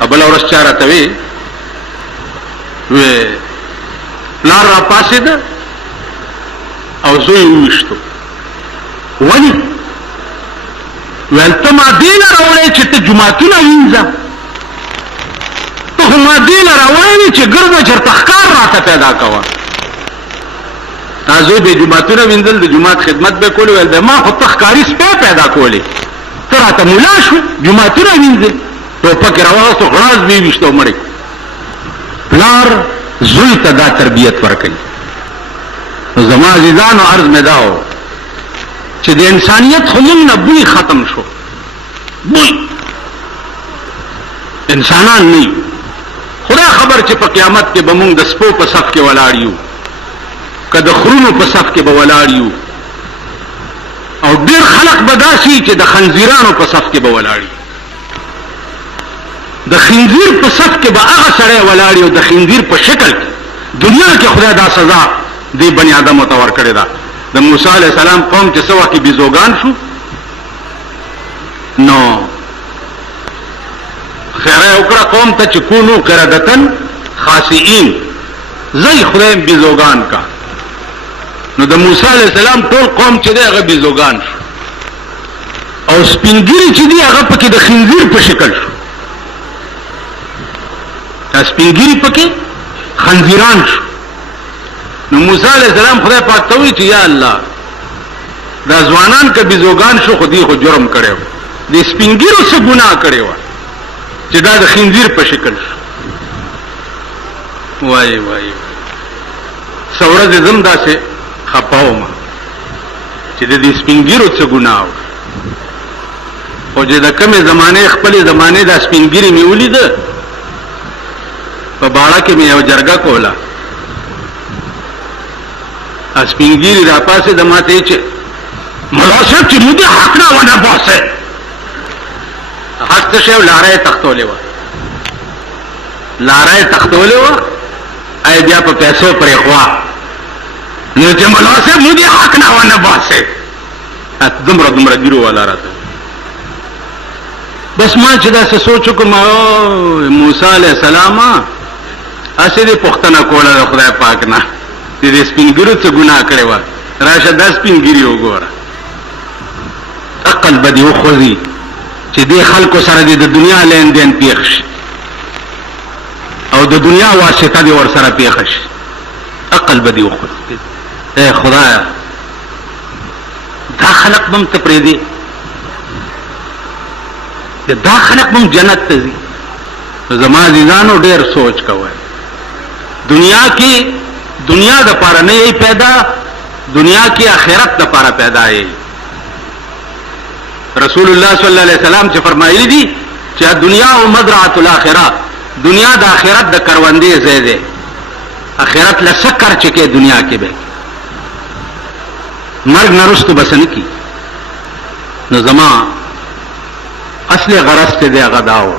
ابل ورځ چا راته وی پلار را پاسېد او زوی وویشتو. ولې؟ ویل ته ما دې نه راوړی چې ته جوماتونه وینځه، ته خو ما دې نه راوړی چې ګرده چېرته ښکار راته پیدا کوه. تا زوی به جوماتونه وینځل، د جومات خدمت به کولې. ویل ما خو ته ښکاري سپی پیدا کولې، ته راته ملا شو جوماتونه وینځې. ټوپک یې راواغستو، غړاز به یې ویشتو مړی. پلار زوی ته دا تربیت ورکوي. زما عزیزانو عرض مې دا و چې د انسانیت خو موږ نه بوی ختم شو. بوی انسانان نه یو. خدا خبر چې په قیامت کې به موږ د سپو په صف کې ولاړ یو، که د خرونو په صف کې به ولاړ یو، او ډېر خلق به داسي چې د خنزیرانو په صف کې به ولاړ یو. د خنزیر په صف کې به هغه سړی ولاړ یو د خنزیر په شکل کې. دنیا کې خدای دا سزا دی بنی آدم ته ورکړې ده. د موسی علیه السلام قوم چې څه وخت کې بیزوګان شو، نو خیره وکړه قوم ته چې کونو قردتن خاسئین، زی خدای بیزوګان کا. نو د موسی علیه السلام ټول قوم چې دی هغه بیزوګان شو، او سپینګیری چې دی هغه پکې د خنزیر په شکل شو. سپینګیری پکې خنزیران شو. نو موسی علیہ السلام خدای پاک ته وی چې یا الله دا ځوانان که بیزوګان شو خو دی خو جرم کړو، د سپینګیرو څه ګناه کړو چې دا د خنزیر په شکل شو. وای وای څورځ زم داسې خپاو ما چې د دې سپینګیرو څه ګناه و. خو چې د کومې زمانه خپلې زمانه د سپینګیری مې ولیده په باړه کې مې یو جرګه کوله. سپینګیری را پاسې د ماته چې ملا صاحب چې موږ حق نه ونه باسه حق ته شی لارې تختولې و، لارې تختولې و ای بیا په پیسو پرې خوا. نو چې ملا صاحب موږ حق نه ونه باسه دومره دومره ګیرو والا راته. بس ما چې دا څه سوچ وکم، موسی علیہ السلام اسې دې پښتنه کوله د خدای پاک نه دې سپینګیرو څه ګناه کړی و. راشه دا سپینګیری وګوره، عقل به دې وخوځي چې دې خلکو سره دې د دنیا لین دین پیښ شي او د دنیا واسطه دې ور سره پیښ شي. عقل به دې وخوځي. اے خدایا دا خلق بم ته پرېږدي، دا خلق بم جنت ته ځي. زما عزیزانو ډېر سوچ کوئ. دنیا کې دنیا د پاره نه یې پیدا، دنیا کې آخرت د پاره پیدا یې. رسول الله صلی الله علیه وسلم چې فرمایلی دي چې دنیا او مزرعه الاخره، دنیا د آخرت د کروندې ځای دی. آخرت له سکر چکه دنیا کې به مرګ نرستو بسنه کی. نو زما اصل غرض ته دی هغه داو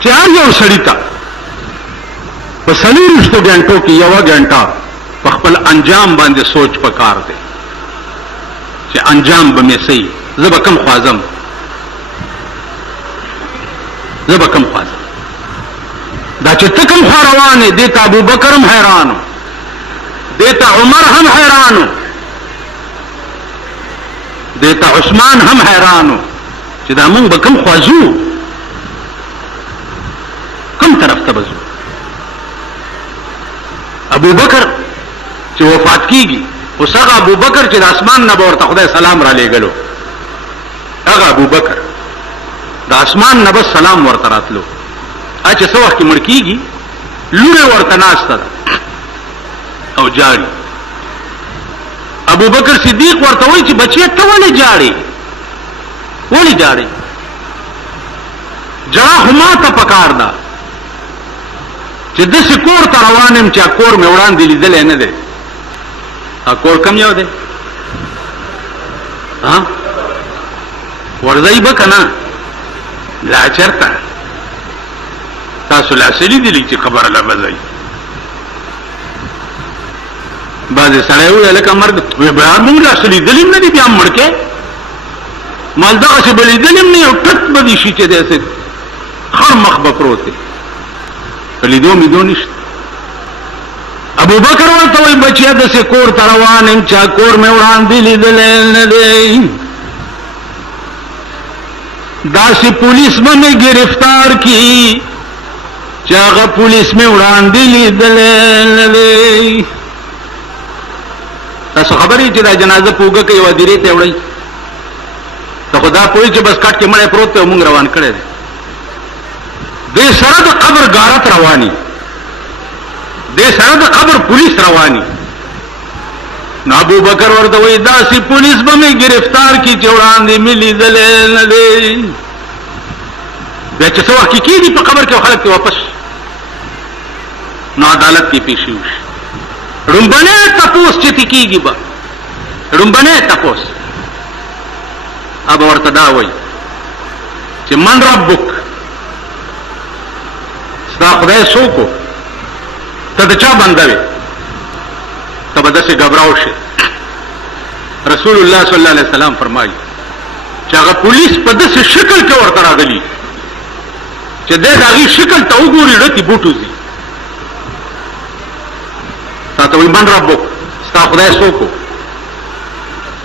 چې هر یو سړی ته په څلورشتو غنټو کې یو غنټه په خپل انجام باندې سوچ پکار دی چې انجام به مې صحیح، زه به کم خوازم، زه به کم خوازم. دا چې ته کم خوا روانې دې ته ابوبکر هم حیرانو، دې ته عمر هم حیرانو، دې ته عثمان هم حیرانو چې دا مونږ به کم خوازو، کم طرف ته بزو. ابو بکر چې وفات کیږي اوس هغه ابو بکر چې د اسمان نه ورته خدای سلام را لېږلو، هغه ابو بکر د اسمان نه بس سلام ورته راتلو. چې څه وخت کې مړ کیږي لوړه ورته ناسته او جاړي. ابو بکر صدیق ورته وایي چې بچی ته ولې جاړي، ولې جاړي؟ جړه هما ته پکار ده چې د سکور ته روانم چې کور مې وړاندې لیدل نه دی. کور کم یو دی؟ ها ورځي به کنه لا چرته تاسو لا سړي دي چې خبره لا بځي. بعضې سړی وویل لکه مرګ بیا موږ لا څه لیدلي نه دي، بیا مړ کې مال دغسې به لیدلي هم نه، یو ټک به دي شي چې داسې. خړ مخ به پروت دی په لیدو میدو نشته. ابو بکر ورته وایي بچیا داسې کور ته روان یم چا کور مې وړاندې لیدلی نه دی، داسې پولیس به مې گرفتار کی چې هغه پولیس مې وړاندې لیدلی نه دی. تاسو خبرې چې دا جنازه پوګه کوي یوه دیرې ته وړئ ته خو دا پوهېږي چې بس کټ کې مړی پروت دی او مونږ روان کړی دی. دې سره د قبر غارت رواني، دې سره د قبر پولیس رواني. نو ابو بکر ورته وایي داسې پولیس به مې گرفتار کی چې وړاندې مې لیدلی نه دی. بیا چې څه وخت کې کېږي په قبر کې او خلک کې واپس نو عدالت کې پیشي وشي. ړومبنی تپوس چې ته کېږي به ړومبنی تپوس اب ورته دا وایي چې من ربک، ستا خدای څوک و، ته د چا بنده وې، ته به داسې ګبراو شي. رسول الله صلی الله علیه وسلم فرمایي چې هغه پولیس په داسې شکل کې ورته راغلي چې دی د هغې شکل ته وګوري ړتې بوټو ځي. تا ته وایي من ربک، ستا خدای څوک و،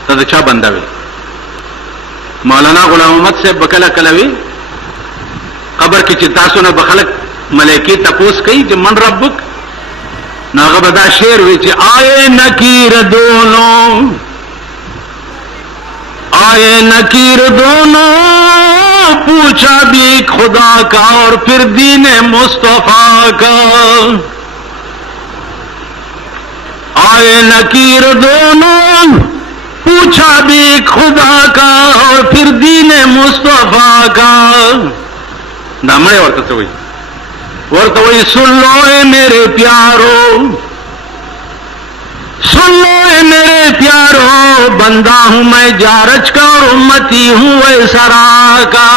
ته د چا بنده وې. مولانا غلام محمد صاحب به کله کله وي قبر کې چې تاسو نه به خلک ملایکې تپوس کوي چې من ربک، نو هغه به دا شعر وي چې آئے نکیر دونوں، آئے نکیر دونوں پوچھا بھی خدا کا اور پھر دین مصطفیٰ کا، آئے نکیر دونوں پوچھا بھی خدا کا اور پھر دین مصطفیٰ کا. دا مړی ورته څه وایي، ورته وایي سن لو اے میرے پیارو، سن لو اے میرے پیارو، بندہ ہوں میں جارج کا اور امتی ہوں ویسرا کا.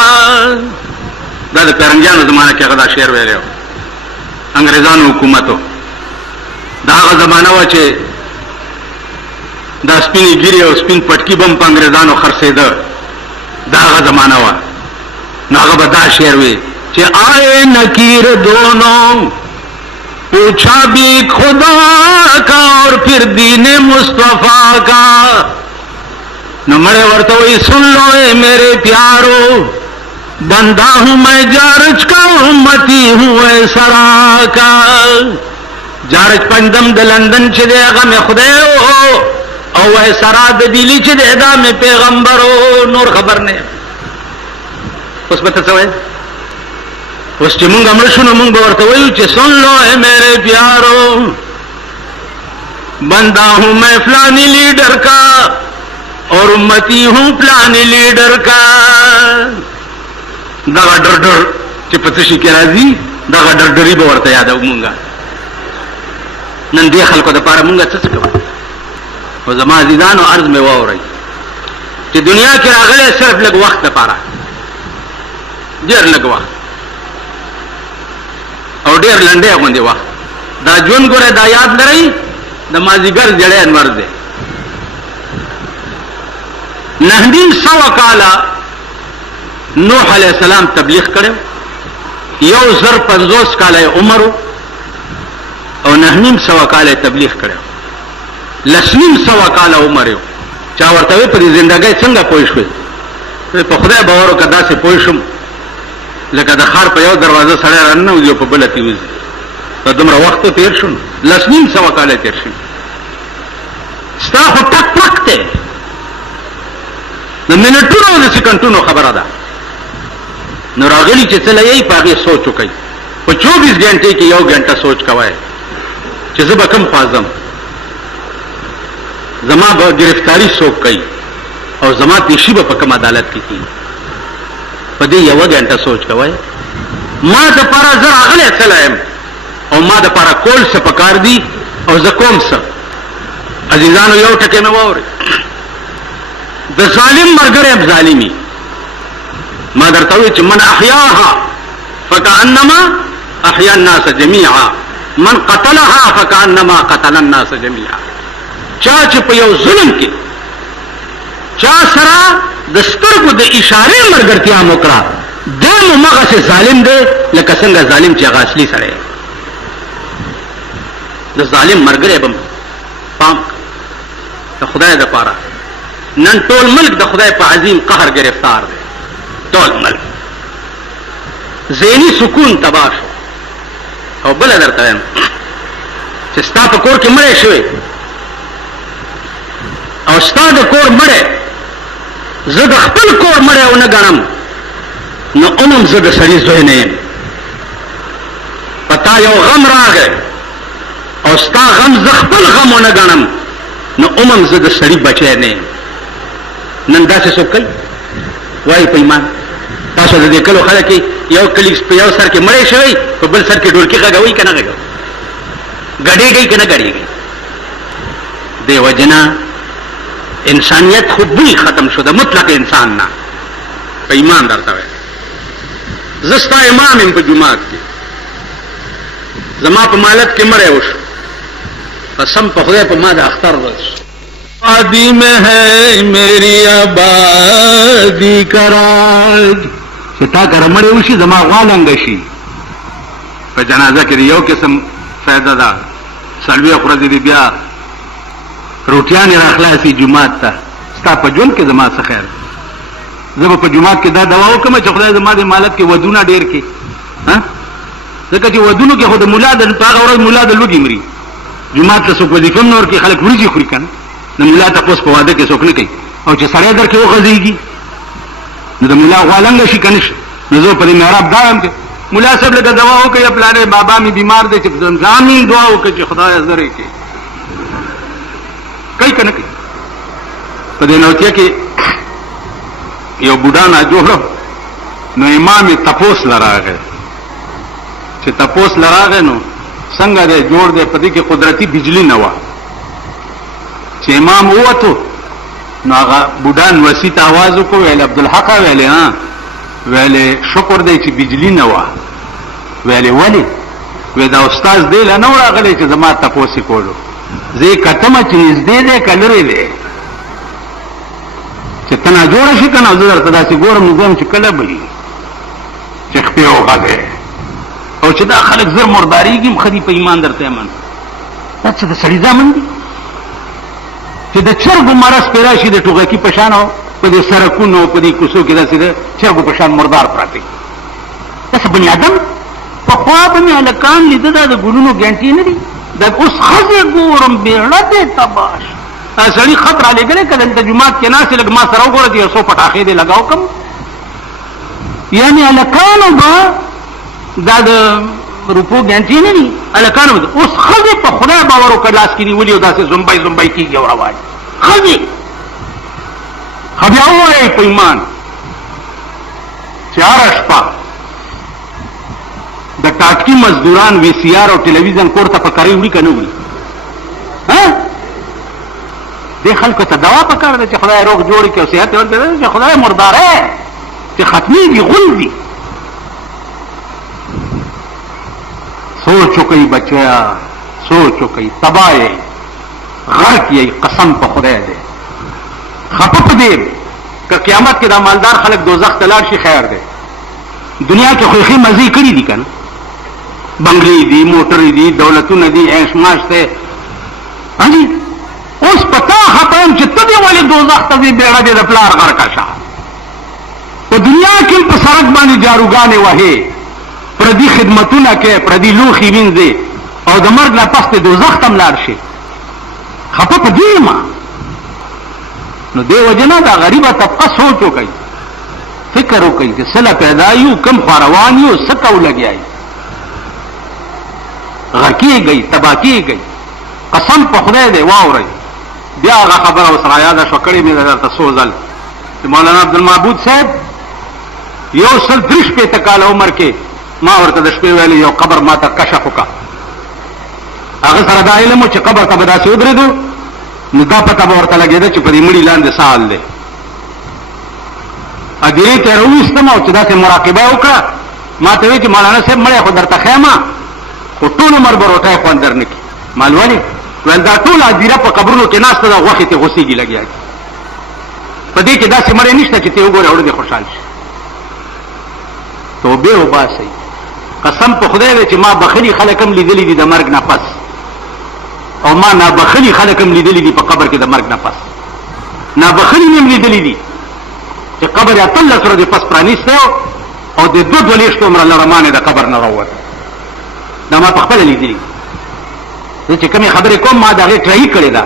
دا د پیرنګیانو زمانه کې هغه دا شعر ویلی و، انګریزانو حکومت و. دا هغه زمانه وه چې دا سپینې ګیرې او سپین پټکي به هم په انګریزانو خرڅېده، دا هغه زمانه وه. نو هغه به دا شعر وي کہ آئے نکیر دونوں پوچھا بھی خدا کا اور پھر دین مصطفیٰ کا. نو مڑے ورته وایي سن لو اے میرے پیارو، بندہ ہوں میں جارج کا امتی ہوں اے سرا کا. جارج پندم د لندن چې دی هغه مې خدای و او اے سرا د دلی چې دی دا مې پیغمبر و. نور خبر نه. اوس به ته څه وایې؟ اوس چې مونږ مړه شو نو مونږ به ورته وایو چې سن لو اے میرے پیارو، بندہ ہوں میں فلانی لیڈر کا اور امتی ہوں فلانی لیڈر کا. دغه ډرډر چې په څه شي کې راځي دغه ډرډري به ورته یادوو مونږه. نن دې خلکو دپاره مونږ څه کوو؟ خو زما عزیزانو عرض مې واورئ چې دنیا کې راغلی صرف لږ وخت دپاره، ډېر لږ وخت او ډېر لنډی غوندې وخت. دا ژوند ګوره دا یاد لرئ د مازدیګر زیړی انور دی. 900 کاله نوح علیہ السلام تبلیغ کړو، 1050 کاله عمر او 900 کاله تبلیغ کړو، 900 کاله عمر یو. چا ورته وی په زندګۍ څنګه پوه شوې؟ په خدای باور وکړه داسې پوه شم لکه د ښار په یو دروازه سړی راننوځي او په بله تې وځي. په دومره وخت تېر شو، 900 کاله تېر شوي. ستا خو ټک ټک دی، د منټونو او د سکنټونو خبره ده. نو راغلي چې څه لایي په هغې سوچ وکئ. په 24 غنټې کې 1 غنټه سوچ کوئ چې زه به کوم خوا ځم، زما به گرفتاری څوک کوي او زما پیشي به په کوم عدالت کې کېږي. په دې 1 غنټه سوچ کوئ. ما دپاره زه راغلی څه یم او ما دپاره کول څه پکار دي او زه کوم څه. عزیزانو یو ټکی مې واورئ، د ظالم ملګری هم ظالمي. ما درته وایي چې من احیاها فکأنما احیا الناس جمیعا، من قتلها فکأنما قتل الناس جمیعا. چا چې په یو ظلم کې چا سره د سترګو د اشارې ملګرتیا وکړه دیم مغه ظالم دی لکه څنګه ظالم چې هغه اصلي سره د ظالم مرګره بم پام د خدای د پاره نن ټول ملک د خدای په عظیم قهر گرفتار دی ټول ملک ذهني سکون تباہ شو او بل درته وایم چې ستا په کور کې مړی شوی او ستا د کور مړی زه د خپل کور مړی ونه ګڼم نو عموم زه د سړي زوی نه یم پتا یو غم راغی او ستا غم زه خپل غم ونه ګڼم نو عموم زه د سړي بچی نه یم نن داسې څوک کوي وایي په ایمان تاسو د دې کلو خلک یو کلی په یو سر کې مړی شوی په بل سر کې ډولکی غږوي که نه غږوي ګډېږي که نه ګډېږي دې وجنه انسانیت خو بوی ختم شو د مطلق انسان نه په ایمان درته وایم زه ستا امام یم په جومات کې زما په مالت کې مړی وشو قسم په خدای په ما د اختر ورځ آبادی میں ہے میری آبادی کراج چې تا کره مړی وشي زما غوا لنګه شي په جنازه کې یو قسم فایده ده څلوېښت ورځې دي بیا روټیانې را خلاصي جومات ته ستا په ژوند کې زما څه خیر زه به په جومات کې دا دوا وکړم چې خدای زما د مالت کې ودونه ډېر کړي ځکه چې ودونو کې خو د ملا د په هغه ورځ ملا د لوږې مري جومات ته څوک وظیفه هم نه ورکوي خلک وریجې خوري که نه د ملا تپوس په واده کې څوک نه کوي او چې سړی در کې وغځېږي نو د ملا غوا لنګه شي که نه شي نو زه په دې محراب دا یم چې ملا صاحب لکه دوا وکړي یا پلانې بابا مې بیمار دی چې زمزامي دعا وکړي چې خدایه زرې کړي کوي که نه کوي په دې نوتیه کې یو بوډا ناجوړه نو امام یې تپوس لراغی چې تپوس لراغی نو څنګه دی جوړ دی په دې کې قدرتي بجلی نه وه چې امام ووتو نو هغه بوډان وسیع ته آواز وکړو ویلې عبدالحق ویلې ویلې شکر دی چې بجلی نه وه ویلې ولې وی دا استاد دی له نه راغلی چې زما تپوس یې کولو زه یې کتمه چې نږدې دی که لرې دی چې ته ناجوړه شي که نه زه درته داسې ګورم نو ګورم چې کله به وي چې خپې وغږی او چې دا خلک زر مردارېږي هم ښه دي په ایمان درته یم دا څه د سړي زامن دي چې د چرګو مرض پې راشي د ټوغکي په شان او په دې سړکونو په دې کوڅو کې داسې د چرګو په شان مردار پراته داسې بني ادم پخوا به مې هلکان لیده دا د ګلونو ګنټې نه دي دا اوس ښځې ګورم بیړه دی تباش سړي خط را لېږلی که دلته جومات کې ناست لږ ما سره وګوره چې یو څو پټاخې دې لګاو کړم یعنې هلکانو به دا د روپو ګنټې نه دي هلکانو به اوس ښځې په خدای باور وکړه لاس کې نیولي او داسې زمبی زمبی کېږي او روان ښځې ښه بیا ووایئ په ایمان چې هره شپه د ټاټکي مزدوران وی سی آر او ټلویزیون کور ته په کرۍ وړي که نه وړي دې خلکو ته دوا پکار ده چې خدای روغ جوړ کړي او صحت یې ورکړي چې خدای مرداره چې ختمېږي غول دي سوچ وکړئ بچیا سوچ وکړئ تباه یې غرق یې قسم په خدای دی خفه په دې که قیامت کې دا مالدار خلک دوزخ ته لاړ شي خیر دی دنیا کې خو یې ښې مزې کړي دي که نه بنګلې دي موټرې دي دولتونه دي عیش معاش دی اوس پتا خفه یم چې ته دې ولې دوزخ ته ځې بیړه دې د پلار غرقه شه په دنیا کې په سړک باندې جاروګانې وهې پردي خدمتونه کوې پردي لوښي وینځې او د مرګ نه پس دې دوزخ ته هم لاړ شي خفه په دې یم نو دې وجه نه دا غریبه طبقه سوچ وکړئ فکر وکړئ چې څه له پیدا یو کم خوا روان یو څه کو لګیا یو غرقېږئ تباه کېږئ قسم په خدای دی واورئ بیا هغه خبره ورسره یاده شوه کړې مې ده درته څو ځل چې مولانا عبدالمعبود صاحب 133 کاله عمر کې ما ورته د شپې ویلې یو قبر ما ته کشف وکړه هغه سره دا علم و چې قبر ته به داسې ودرېدو نو دا پته به ورته لګېده چې په دې مړي لاندې څه حال دی هدیرې ته یې راوویستم او چې داسې مراقبه یې وکړه ما ته وایي چې مولانا صاحب مړی خو درته ښیمه خو ټول عمر به روټۍ خوند در نه کړي مال ولې ویل دا ټول هدیره په قبرونو کې ناسته ده غوښې ته غوسېږي لګیا دي په دې کې داسې مړی نشته چې ته وګورې اړه دې خوشحال شي توبه وباسئ. قسم په خدای دی چې ما بخلي خلک هم لیدلي دي د مرګ نه پس، او ما نابخلي خلک هم لیدلي دي په قبر کې د مرګ نه پس. نابخلي مې هم لیدلي دي چې قبر یې 18 ورځې پس پرانیستی او د 2-2 عمره لرمانې د قبر نه راووت. دا ما په خپله لیدلي. زه چې کومې خبرې کوم ما د هغې ټرایي کړې ده،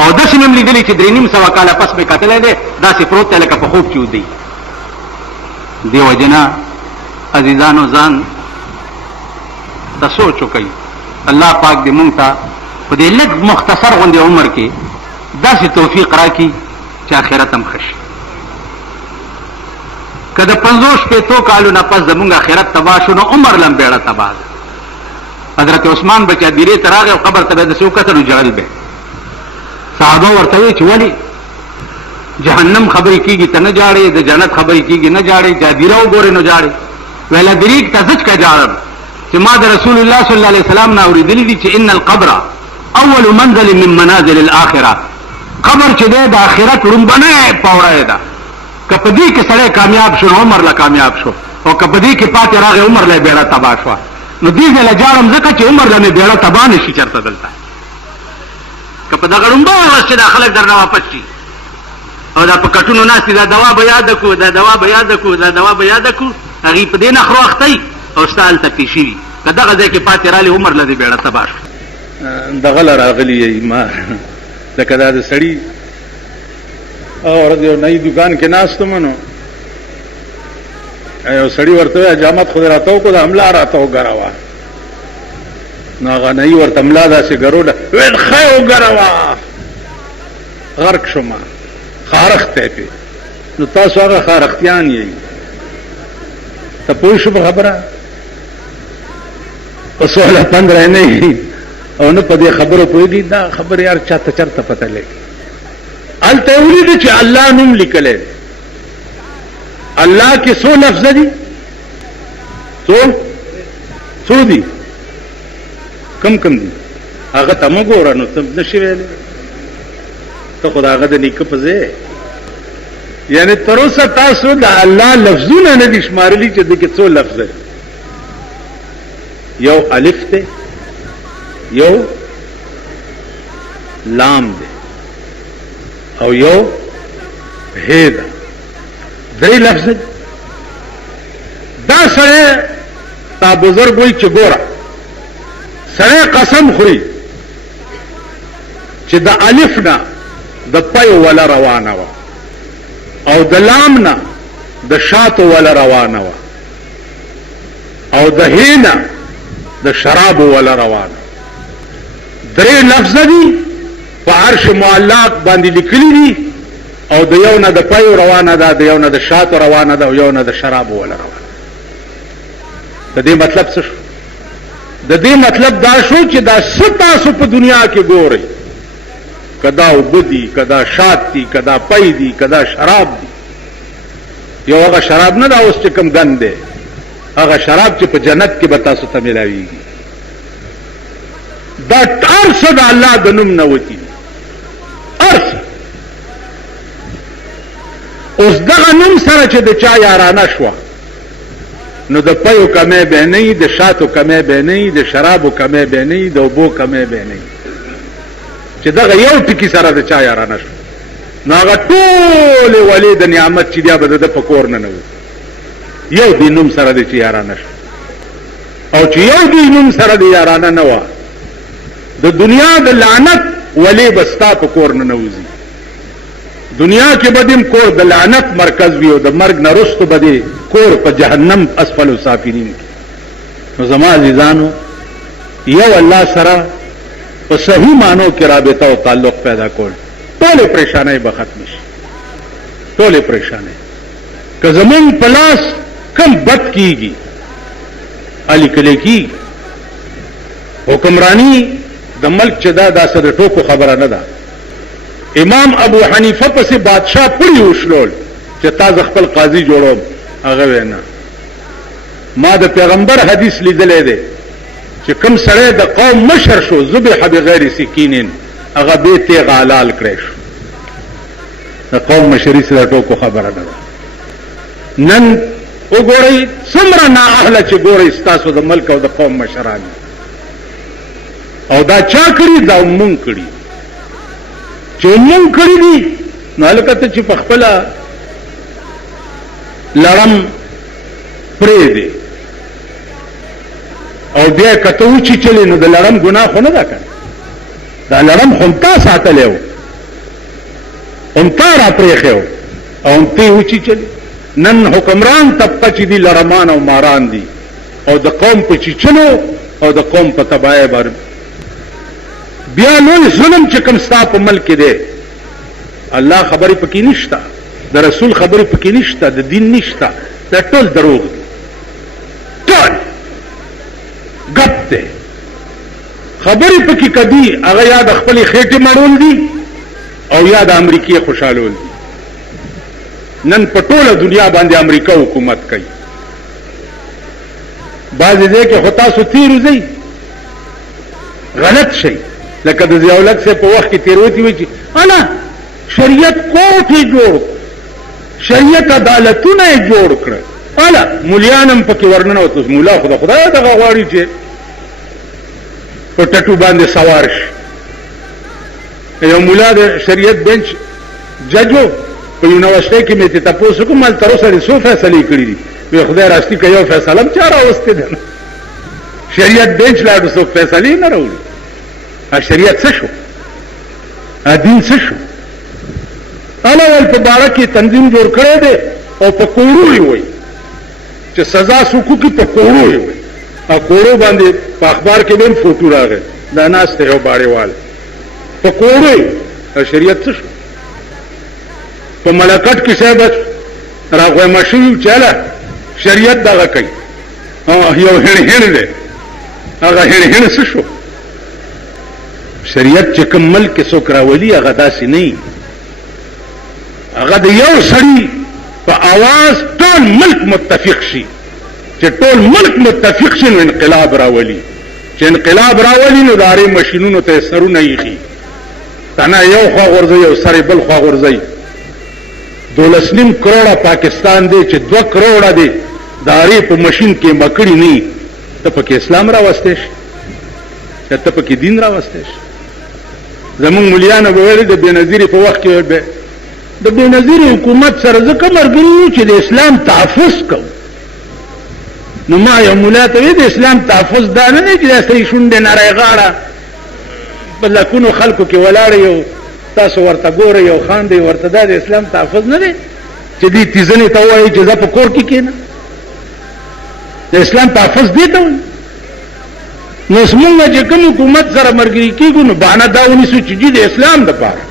او داسې مې هم لیدلي چې 3.5 کاله پس مې کتلی دی داسې پروت دی لکه په خوب کې ودی. دې وجې نه عزیزانو ځان ته سوچ وکئ. الله پاک دې مونږ ته په دې لږ مختصر غوندې عمر کې داسې توفیق راکړي چې آخرت هم ښه شي. که د 50-50 کالو نه پس زمونږ آخرت تباه شو نو عمر لم بیړه تباه ده. حضرت عثمان به چې هدیرې ته راغی او قبر ته به داسې وکتل نو ژړل به. صحابه ورته وایي چې ولې جهنم خبرې کېږي ته نه جاړې، د جنت خبرې کېږي نه جاړې، چې هدیره وګورې نو جاړې. ویل هدیرې ته ځکه جاړم چې ما د رسول الله صلی الله علیه وسلم نه اورېدلي دي چې ان القبر اول منزل من منازل الاخره. قبر چې دی د آخرت لومبنی پوړی ده. که په دې کې سړی کامیاب شو نو عمر له کامیاب شو، او که په دې کې پاتې راغی عمر له بیړه تباه شوه. نو دې ځای له جاړم ځکه چې عمر له مې بیړه تباه نه شي چېرته دلته. که په دغه ړومبه ورځ چې دا خلک در نه واپس شي او دا په کټونو ناستې دا دوا به یاده کړو، دا دوا به یاده کړو، دا دوا به یاده کړو، هغې په دې نخرو اختی او ستا هلته پیشي وي. که دغه ځای کې پاتې رالی عمر له دې بیړه تباه شو. دغه له راغلي یې ما لکه دا د سړي ورځ یو نوي دوکان کې ناست وم نو یو سړي ورته وایي حجامت خو دې راته وکړو د ملا راته وګروه. نو هغه نوي ورته ملا داسې ګروډه ویل ښه یې وګروه. غرق شوم خارښت دی پې. نو تاسو هغه خارښتیان یې ته پوه شو په خبره په سوله پند رای نه او نه په دې خبرو پوهېږي. دا خبرې هر چا ته چېرته پته لګي. هلته یې ولیدو چې الله نوم لیکلی دی. الله کې څو لفظه دي؟ څو دي؟ کم دي؟ هغه ته مه ګوره نو ته نه شي ویلی. ته خو د هغه د نیکه په ځای یعنې تر اوسه تاسو د الله لفظونه نه دي شمارلي چې د کې څو لفظه دي. یو الف دی، یو لام دی، او یو هی ده. 3 لفظ دي. دا سړی تا بزرګ وایي چې ګوره سړی قسم خوري چې د الف نه د پیو ولا روانه وه او د لام نه د شاتو ولا روانه وه او د هی نه د شرابو ولا روانه. 3 لفظ دي په عرش معلق باندې لیکلي دي او د یو نه د پیو روانه ده، د یو نه د شاتو روانه ده او یو نه د شرابو ولا روانه. د دې مطلب څه شو؟ د دې مطلب دا شو چې دا څه تاسو په دنیا کې ګورئ، که دا اوبه دي، که دا شات دي، که دا پی دي، که دا شراب دي. یو هغه شراب نه دا اوس چې کوم ګند دی، هغه شراب چې په جنت کې به تاسو ته ملاویږي. دا هر څه د الله د نوم نه وتي. هر څه اوس دغه نوم سره چې د چا یارانه شوه نو د پیو کمی به نه وي، د شاتو کمی به نه وي، د شرابو کمی به نه وي، د اوبو کمی به نه وي. چې دغه یو ټکي سره د چا یارانه شوه نو هغه ټولې ولې د نعمت چې بیا به د په کور نه وي. یو دې نوم سره د چې یارانه شوه او چې یو دې نوم سره د یارانه نه وه د دنیا د لعنت ولې به ستا په کور نه نوځي. دنیا کې به دې کور د لعنت مرکز وي او د مرګ نه وروسته به دې کور په جهنم اسفل السافلین کې. نو زما عزیزانو یو الله سره په صحیح معنو کې رابطه او تعلق پیدا کول ټولې پریشانۍ به ختم شي. ټولې پریشانۍ که زمون په لاس کم بد کیږي علي کلی کیږي. حکمرانی د ملک چې دا داسې د ټوکو خبره نه ده. امام ابو حنیفه پسې بادشاہ پړي وشلول چې تاسو خپل قاضي جوړوم. هغه وینا ما د پیغمبر حدیث لیدلې ده چې کوم سره د قوم مشر شو ذبح بغیر سکینین هغه به تیغ حلال کړی شو. د قوم مشري سره ټوکو خبره نه ده. نن وګورئ څومره نااهله چې ګورئ ستاسو د ملک او د قوم مشران او دا چا کړي دا مونږ کړي چې مونږ کړي دي نو هلکه ته چې په خپله لړم پرېږدې او بیا که ته وچیچلې نو د لړم ګناه خو نه ده که دا لړم خو هم تا ساتلی و هم تا را پرېښی و او هم ته یې وچیچلې نن حکمران طبقه چې دي لړمان او ماران دي او د قوم په چیچلو او د قوم په تباهۍ باندې بیا لوی ظلم چې کوم ستا په ملک کې دی الله خبرې پکې نشته د رسول خبرې پکې نشته د دین نشته دا ټول دروغ دي ټول ګپ دی خبرې پکې کدي هغه یا د خپلې خېټې مړول دي او یا د امریکې خوشحالول دي نن په ټوله دنیا باندې امریکا حکومت کوي بعضې ځای کې خو تاسو تېر وځئ غلط شئ لکه د ضیاءالحق صاحب په وخت کې تېروتي وي چې انا شریعت کوټ یې جوړ شریعت عدالتونه یې جوړ کړه الا مولیان هم پکې ورننوتو مولا خو د خدای دغه غواړي چې په ټټو باندې سوار شي یو مولا د شریعت بنچ ججو په یونیورسټۍ کې مې ته تپوس وکړم هلته تر اوسه دې څو فیصلې کړي دي وی خدای راستي که یو فیصله هم چا راوستې ده شریعت بنچ لاړو څوک فیصلې نه راوړي شریعت څه شو دین څه شو الا ول په باره کې تنظیم جوړ کړی دی او په کوړو یې وایي چې سزا څوک وکړي په کوړو یې وایي او کوړو باندې په اخبار کې به هم فوټو راغی دا ناست دی یو باړېوال په کوړو یې شریعت څه شو په ملکت کې صاحب راغویمه شوي چاله شریعت دغه کوي یو هڼ هڼ دی هغه هڼ هڼ څه شو شریعت چې کوم ملک کې څوک راولي هغه داسې نه وي هغه د یو سړي په اواز ټول ملک متفق شي چې ټول ملک متفق شي نو انقلاب راولي چې انقلاب راولي نو د هرې مشینونو ته یې سرونه ایښي تنه یو خوا غورځوي او سر یې بل خوا غورځوي 12.5 کروڑه پاکستان دی چې 2 کروڑه دی د هرې په مشین کې مکړي نه ته پکې اسلام راوستی شي چې ته پکې دین راوستی شي زمونږ ملیانو به ویلي د بېنظیرې په وخت کې د بېنظیرې حکومت سره ځکه ملګري یو چې د اسلام تحفظ کوو نو ما یو ملا ته وی د اسلام تحفظ دا نه دی چې دا سړي شونډې نری غاړه په لکونو خلکو کې ولاړ یو تاسو ورته ګورئ او خاندئ ورته دا د اسلام تحفظ نه دی چې دې تیزنې ته ووایي چې زه په کور کې کښېنم د اسلام تحفظ دې ته وایي نو زمونږ چې کوم حکومت سره ملګري کېږو نو بهانه دا ونیسو چې جي د اسلام دپاره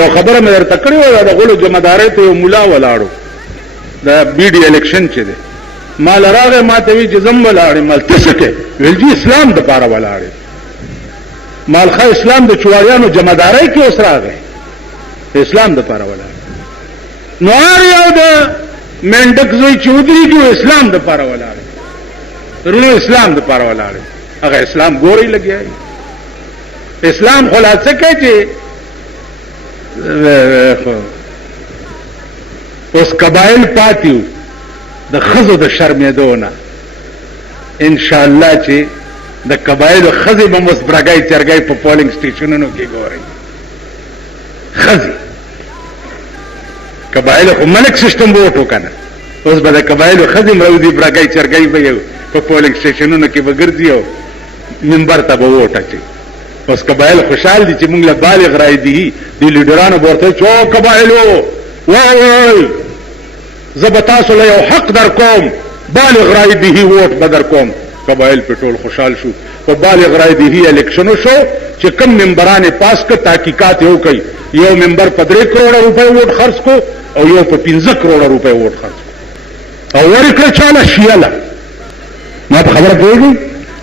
یو خبره مې درته کړې وه د غلو جمعدارۍ ته یو ملا ولاړو د بي ډي الیکشن چې دی ما له راغی ما ته وي چې زه هم ولاړ یم ته څه کوې ویل جي اسلام دپاره ولاړ یم مالخه اسلام د چواریانو جمعدارۍ کې اوس راغی اسلام دپاره ولاړ نو هر یو د مینډک زوی چې ودرېږي اسلام دپاره ولاړ رونو اسلام دپاره ولاړ هغه اسلام ګورئ لګیا اسلام خلاصه کوي چې اوس قبایل پاتیو د ښځو د شرمېدو نه انشاءالله چې د قبایلو ښځې به اوس برګی چرګی په پولنګ سټیشنونو کې ګورئ ښځې قبایلو خو ملک سیسټم به وټو که نه اوس به د قبایلو ښځې مروځي برګی چرګی به یو په پولنګ سټیشنونو کې به ګرځي او منبر ته به ووټ اچوي اوس قبایل خوشحال دي چې موږ له بالغ رایدي دي لیډرانو به ورته چې او قبایلو وای زه به تاسو له یو حق در کوم بالغ رایدي ووټ به در کوم قبایل په ټول خوشحال شو په بالغ رایدي الیکشنو شو چې کم ممبران پاس کړ تحقیقات یې وکړي یو ممبر په 3 کروڑه روپۍ ووټ خرڅ کو او یو په 15 کروڑه روپۍ ووټ خرڅ کو او ورکړه چاله شیاله ما په خبره پوهېږئ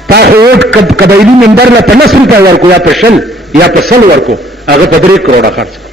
تا خو ووټ قبایلي ممبر له په 10 روپۍ ورکو یا په 20 یا په 100 ورکو هغه په 3 کروڑه خرڅ